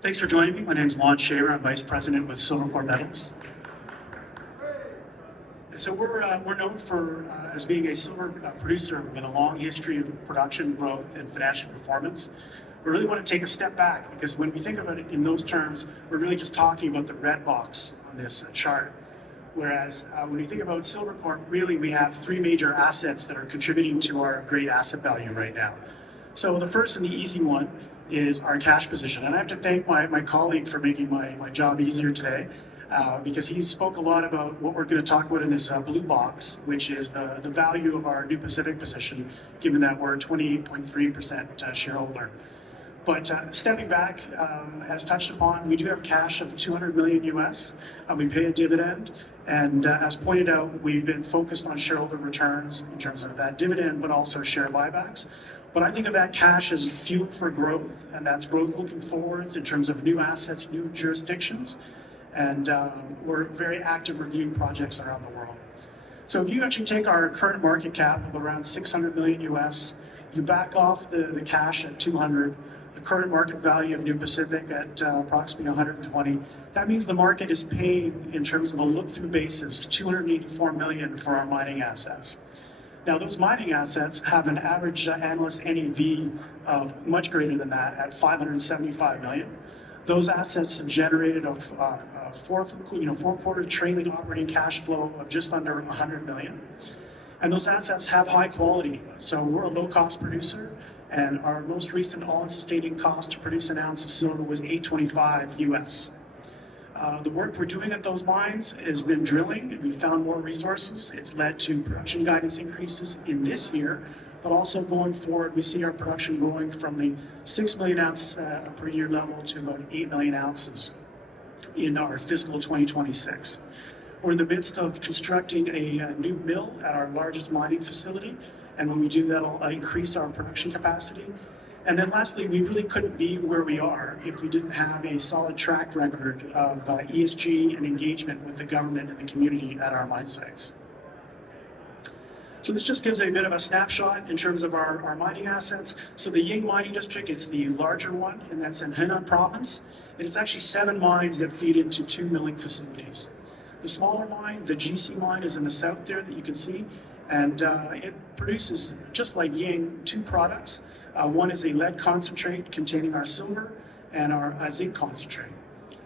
Thanks for joining me. My name is Lon Shaver. I'm Vice President with Silvercorp Metals. So we're known for as being a silver producer with a long history of production growth and financial performance. We really want to take a step back because when we think about it in those terms, we're really just talking about the red box on this chart. Whereas when you think about Silvercorp, really we have three major assets that are contributing to our great asset value right now. So the first and the easy one is our cash position. And I have to thank my colleague for making my job easier today because he spoke a lot about what we're going to talk about in this blue box, which is the value of our New Pacific position, given that we're a 28.3% shareholder. But stepping back, as touched upon, we do have cash of $200 million US. We pay a dividend, and as pointed out, we've been focused on shareholder returns in terms of that dividend, but also share buybacks. But I think of that cash as fuel for growth, and that's growth looking forwards in terms of new assets, new jurisdictions, and we're very active reviewing projects around the world. So if you actually take our current market cap of around $600 million US, you back off the cash at 200, the current market value of New Pacific at approximately 120, that means the market is paying, in terms of a look-through basis, $284 million for our mining assets. Now, those mining assets have an average analyst NAV of much greater than that at $575 million. Those assets have generated a four-quarter trailing operating cash flow of just under $100 million. And those assets have high quality. So we're a low-cost producer, and our most recent all-in sustaining cost to produce an ounce of silver was $825 US. The work we're doing at those mines has been drilling, and we found more resources. It's led to production guidance increases in this year, but also going forward, we see our production growing from the 6 million ounce per year level to about 8 million ounces in our fiscal 2026. We're in the midst of constructing a new mill at our largest mining facility, and when we do, that'll increase our production capacity. And then lastly, we really couldn't be where we are if we didn't have a solid track record of ESG and engagement with the government and the community at our mine sites. So this just gives a bit of a snapshot in terms of our mining assets. So the Ying Mining District, it's the larger one, and that's in Henan Province. And it's actually 7 mines that feed into 2 milling facilities. The smaller mine, the GC mine, is in the south there that you can see. And it produces, just like Ying, 2 products. One is a lead concentrate containing our silver and our zinc concentrate.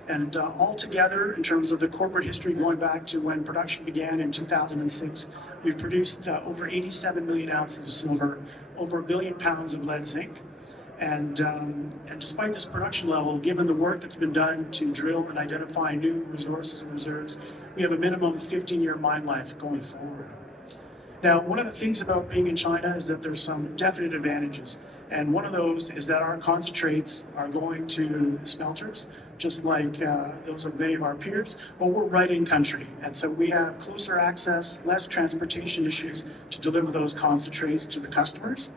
And altogether, in terms of the corporate history going back to when production began in 2006, we've produced over 87 million ounces of silver, over 1 billion pounds of lead zinc. And despite this production level, given the work that's been done to drill and identify new resources and reserves, we have a minimum 15-year mine life going forward. Now, one of the things about being in China is that there's some definite advantages. And one of those is that our concentrates are going to smelters, just like those of many of our peers, but we're right in country. And so we have closer access, less transportation issues to deliver those concentrates to the customers.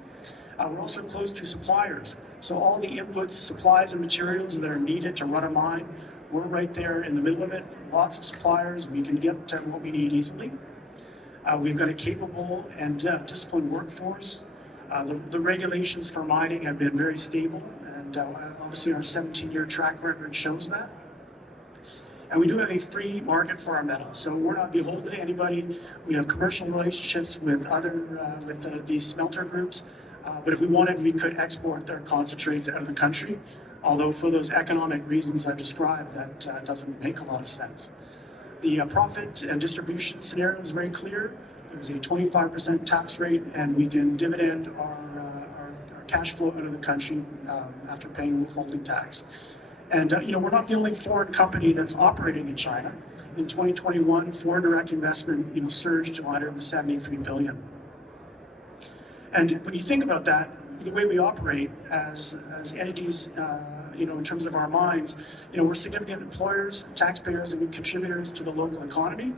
We're also close to suppliers. So all the inputs, supplies, and materials that are needed to run a mine, we're right there in the middle of it. Lots of suppliers, we can get what we need easily. We've got a capable and disciplined workforce. The regulations for mining have been very stable, and obviously our 17-year track record shows that. And we do have a free market for our metal, so we're not beholden to anybody. We have commercial relationships with these smelter groups, but if we wanted, we could export their concentrates out of the country, although for those economic reasons I've described, that doesn't make a lot of sense. The profit and distribution scenario is very clear. There's a 25% tax rate, and we can dividend our cash flow out of the country after paying withholding tax. And we're not the only foreign company that's operating in China. In 2021, foreign direct investment surged to $173 billion. And when you think about that, the way we operate as entities, in terms of our mines, we're significant employers, taxpayers, and contributors to the local economy.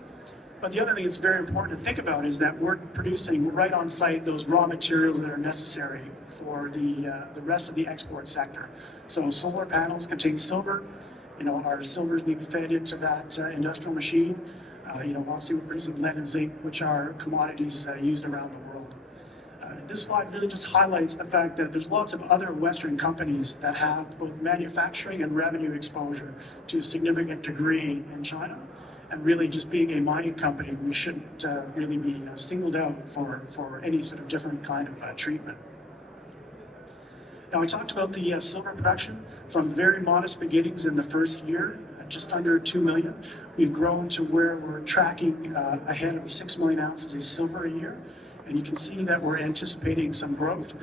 But the other thing that's very important to think about is that we're producing right on site those raw materials that are necessary for the rest of the export sector. So solar panels contain silver. Our silver is being fed into that industrial machine. Obviously we're producing lead and zinc, which are commodities used around the world. this slide really just highlights the fact that there's lots of other Western companies that have both manufacturing and revenue exposure to a significant degree in China. And really just being a mining company, we shouldn't really be singled out for any sort of different kind of treatment. Now, I talked about the silver production from very modest beginnings in the first year, just under 2 million. We've grown to where we're tracking ahead of 6 million ounces of silver a year. And you can see that we're anticipating some growth,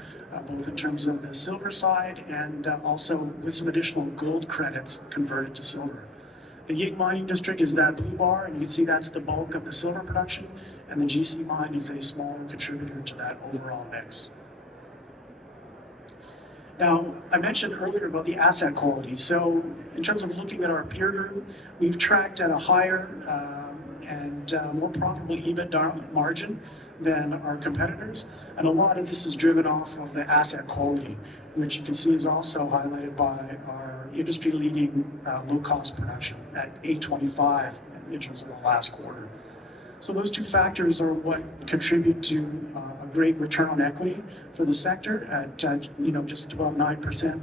both in terms of the silver side and also with some additional gold credits converted to silver. The Ying mining district is that blue bar, and you can see that's the bulk of the silver production, and the GC mine is a smaller contributor to that overall mix. Now, I mentioned earlier about the asset quality. So in terms of looking at our peer group, we've tracked at a higher and more profitable EBITDA margin than our competitors. And a lot of this is driven off of the asset quality, which you can see is also highlighted by our industry-leading low-cost production at 825 in terms of the last quarter. So those two factors are what contribute to a great return on equity for the sector at just about 9%.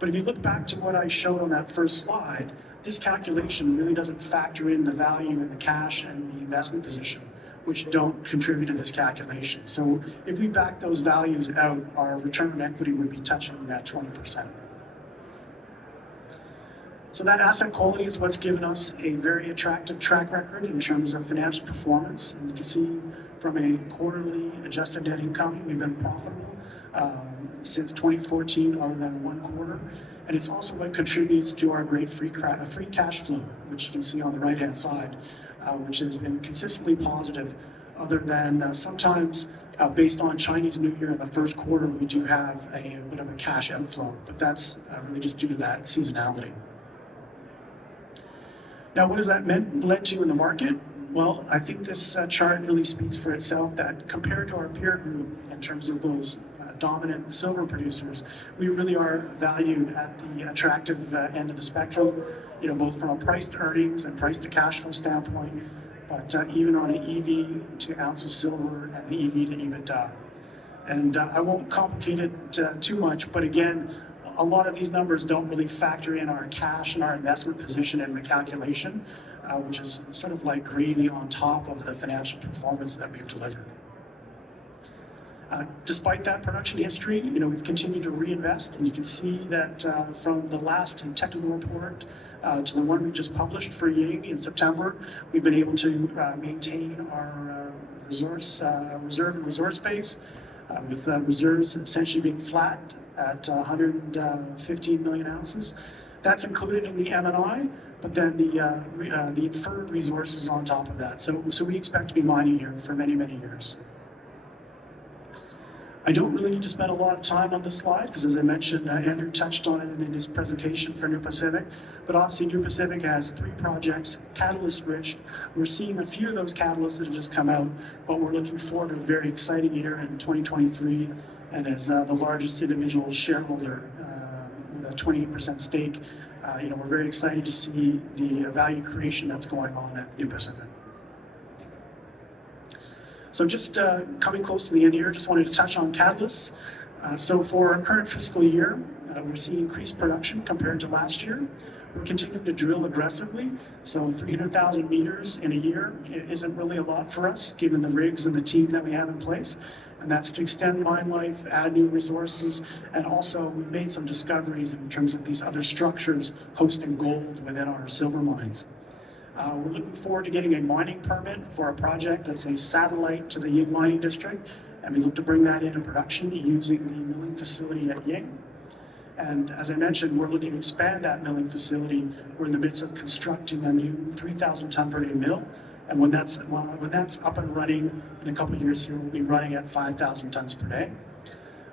But if you look back to what I showed on that first slide, this calculation really doesn't factor in the value in the cash and the investment position, which don't contribute to this calculation. So if we back those values out, our return on equity would be touching that 20%. So that asset quality is what's given us a very attractive track record in terms of financial performance. And you can see from a quarterly adjusted net income, we've been profitable since 2014, other than one quarter. And it's also what contributes to our great free cash flow, which you can see on the right-hand side, which has been consistently positive, other than sometimes based on Chinese New Year in the first quarter, we do have a bit of a cash outflow, but that's really just due to that seasonality. Now, what has that led to in the market? Well, I think this chart really speaks for itself, that compared to our peer group in terms of those dominant silver producers, we really are valued at the attractive end of the spectrum, both from a price to earnings and price to cash flow standpoint, but even on an EV to ounce of silver and an EV to EBITDA. And I won't complicate it too much, but again, a lot of these numbers don't really factor in our cash and our investment position in the calculation, which is sort of like gravy on top of the financial performance that we've delivered. Despite that production history, we've continued to reinvest, and you can see that from the last technical report to the one we just published for Ying in September, we've been able to maintain our reserve and resource base, with reserves essentially being flat at 115 million ounces. That's included in the M&I, but then the inferred resources on top of that. So we expect to be mining here for many, many years. I don't really need to spend a lot of time on this slide because, as I mentioned, Andrew touched on it in his presentation for New Pacific. But obviously, New Pacific has 3 projects, catalyst-rich. We're seeing a few of those catalysts that have just come out, but we're looking forward to a very exciting year in 2023. And as the largest individual shareholder with a 28% stake, we're very excited to see the value creation that's going on at New Pacific. So just coming close to the end here, just wanted to touch on catalysts. So for our current fiscal year, we're seeing increased production compared to last year. We're continuing to drill aggressively, so 300,000 meters in a year isn't really a lot for us, given the rigs and the team that we have in place. And that's to extend mine life, add new resources, and also we've made some discoveries in terms of these other structures hosting gold within our silver mines. We're looking forward to getting a mining permit for a project that's a satellite to the Ying mining district, and we look to bring that into production using the milling facility at Ying. And as I mentioned, we're looking to expand that milling facility. We're in the midst of constructing a new 3,000 ton per day mill, and when that's up and running in a couple of years here, we'll be running at 5,000 tons per day.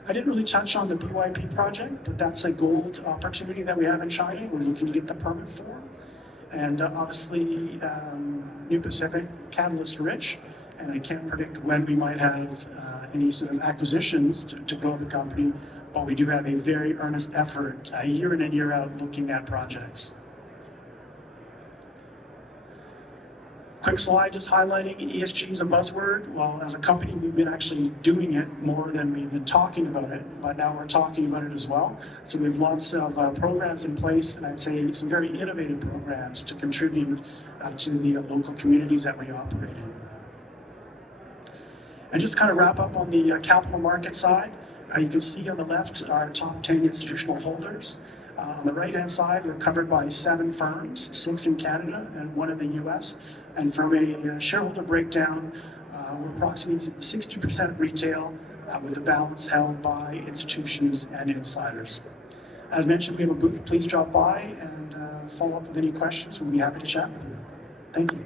I didn't really touch on the VRIC project, but that's a gold opportunity that we have in China. We're looking to get the permit for. And obviously, New Pacific, catalyst rich, and I can't predict when we might have any sort of acquisitions to grow the company, but we do have a very earnest effort year in and year out looking at projects. Quick slide just highlighting ESG is a buzzword. Well, as a company, we've been actually doing it more than we've been talking about it, but now we're talking about it as well. So we have lots of programs in place, and I'd say some very innovative programs to contribute to the local communities that we operate in. And just to kind of wrap up on the capital market side, you can see on the left our top 10 institutional holders. On the right-hand side, we're covered by 7 firms, 6 in Canada and 1 in the US. And from a shareholder breakdown, we're approximately 60% retail, with the balance held by institutions and insiders. As mentioned, we have a booth. Please drop by and follow up with any questions. We'll be happy to chat with you. Thank you.